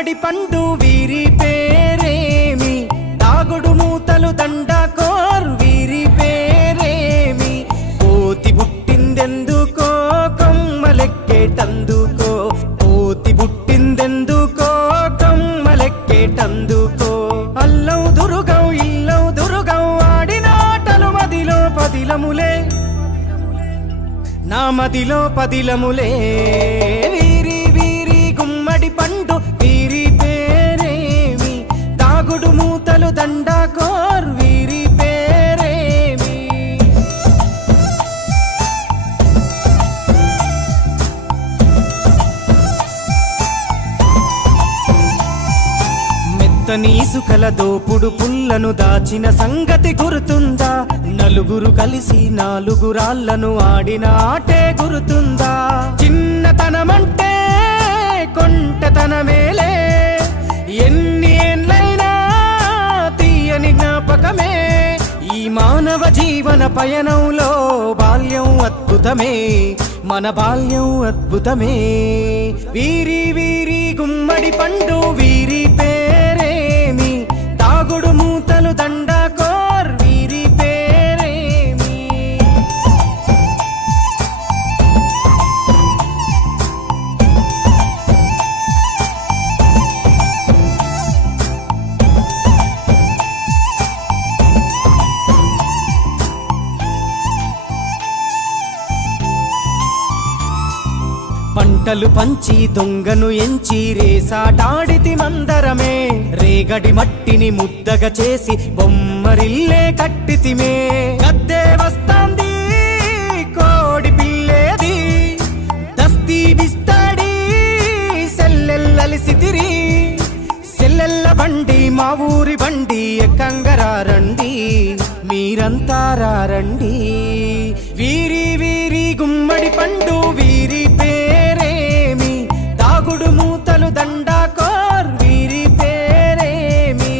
గుమ్మడి పండు వీరి పేరేమి, దాగుడు మూతలు దండకోర్ వీరి పేరేమి, కోతి పుట్టిందెందుకో కొమ్మలెక్కేటందుకో, కోతి పుట్టిందెందుకో కొమ్మలెక్కేటందుకో, అల్లౌ దురుగౌ ఇల్లౌ దురుగౌ ఆడిన ఆటలు మదిలో పదిలములే, నా మదిలో పదిలములే, వీరి వీరి గుమ్మడి పండు వీరి పేరేమి, దాగుడు మూతలు దండకోర్ వీరి పేరేమి. మెత్తని ఇసుకల దోపుడు పుల్లను దాచిన సంగతి గుర్తుందా, నలుగురు కలిసి నాలుగురాళ్లను ఆడిన ఆటే గుర్తుందా, చిన్నతనమంటే కొంటెతనమేలే, ఎన్ని ఏండ్లైనా తీయని జ్ఞాపకమే, ఈ మానవ జీవన పయనంలో బాల్యం అద్భుతమే, మన బాల్యం అద్భుతమే, వీరి వీరి గుమ్మడి పండు వీరి పేరేమి, దాగుడు మూతలు దండకోర్ వీరి పేరేమి. పంటలు పంచి దొంగను ఎంచి రేసాటాడితి మందరమే, రేగడి మట్టిని ముద్దగా చేసి బొమ్మరిల్లే కట్టితిమే, గద్దే వస్తాంది కోడి పిల్లేది, దస్తీ బిస్తాడి సెల్లెల్లలిసితిరి, సెల్లెల్ల బండి మా ఊరి బండి ఎక్కంగరారండి, మీరంతా రారండి, వీరి వీరి గుమ్మడి పండు వీరి పేరేమి, దాగుడు మూతలు దండకోర్ వీరి పేరేమి.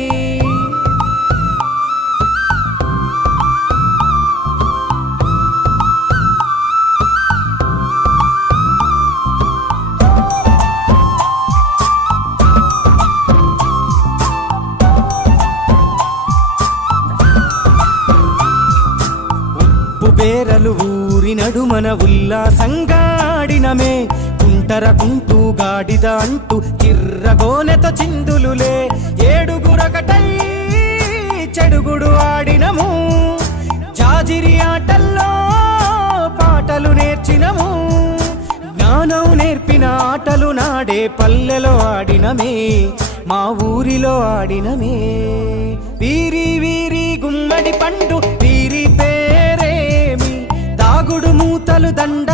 ఉప్పు బేరలు ఊరి నడుమన ఉల్లాసంగా ఆడినమే, కుంటరకుంటూ గాడిద అంటూ చిర్రగోనెతో చిందులులే, ఏడుగురకటై చెడుగుడు ఆడినము, జాజిరి ఆటల్లో పాటలు నేర్చినము, జ్ఞానం నేర్పిన ఆటలు నాడే పల్లెలో ఆడినమే, మా ఊరిలో ఆడినమే, వీరి వీరి గుమ్మడి పండు వీరి పేరేమి, దాగుడు మూతలు దండ